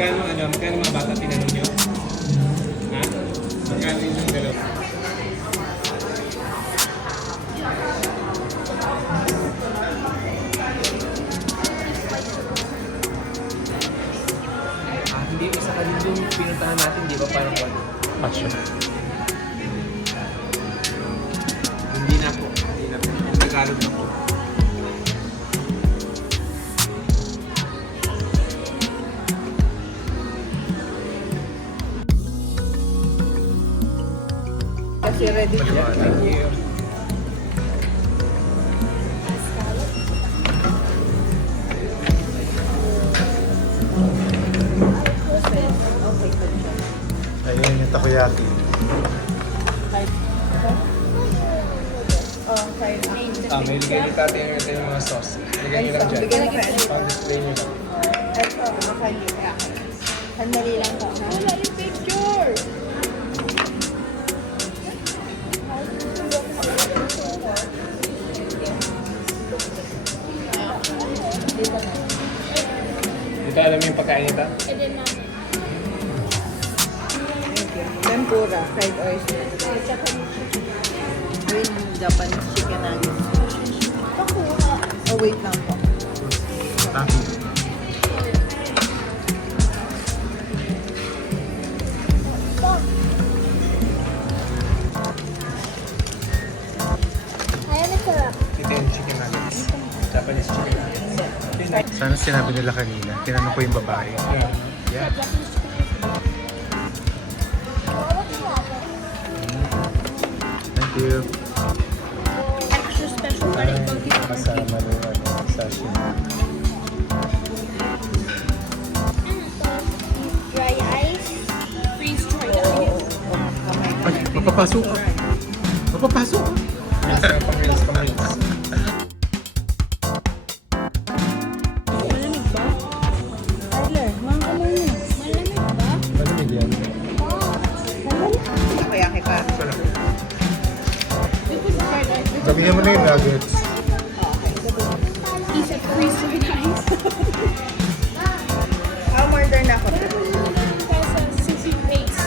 Magkano mga bata tinanong nyo? Ha? Magkano yung dalawa? Hindi, isa ka din yung pinuntahan natin, di ba? Parang wala. Action. Hindi na po. Tagalog na po. Kasi ready siya. Thank you. Ayun yung takoyaki. May ligay ni tatay yung mga sauce. Ligay nyo lang dyan. Bigyan na kayo. Pang-display nyo lang. Ito, okay. Sandali lang po. Wala yung picture! Dito alam mo yung pagkain nito? Tempura, fried oyster. Green Japanese chicken nuggets. Oh, wait lang po. Taki. Ito yung chicken nuggets. Japanese chicken nuggets. Sana sinabi nila kanina. Tinanong ko yung babae. Yeah. Thank you. Extra special para ikaw dito. Kasama yung sashimi. Dry ice. Freeze dried ice. Ay, mapapasok ka. Mapapasok ka. Pang-reels. Malamig ba? Tyler, mga kamay niya. Malamig ba? Malamig yan. Takoyaki pa. This is fried ice. Sabihin mo na yung nuggets. He said freeze dried ice. Order na ako. Kasi sisig base.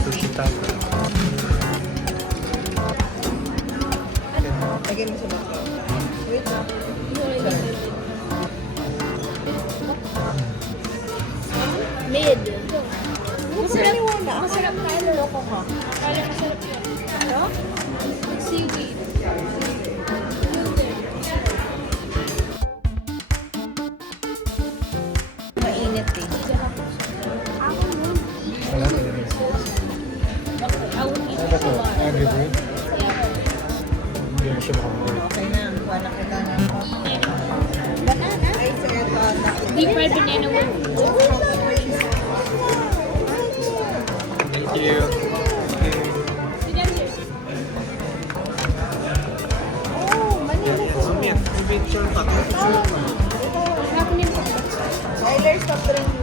Sushi taco. Lagyan mo sa bako. Wait lang. Mid. Masarap wala. Masarap na ito. Loko ka. Kala masarap yun. Ano? Seaweed. Mainit eh. Wala ka yun. I would eat Ano ba it a to? lot. Angry Bird? Hindi mo siya makamulit. Okay na. Kuha na kita na. Banana. Ay, sa ito. Deep fried banana with Thank you. Oh, manila po. Sumit. Picture pa. Happening. Tyler, stop drink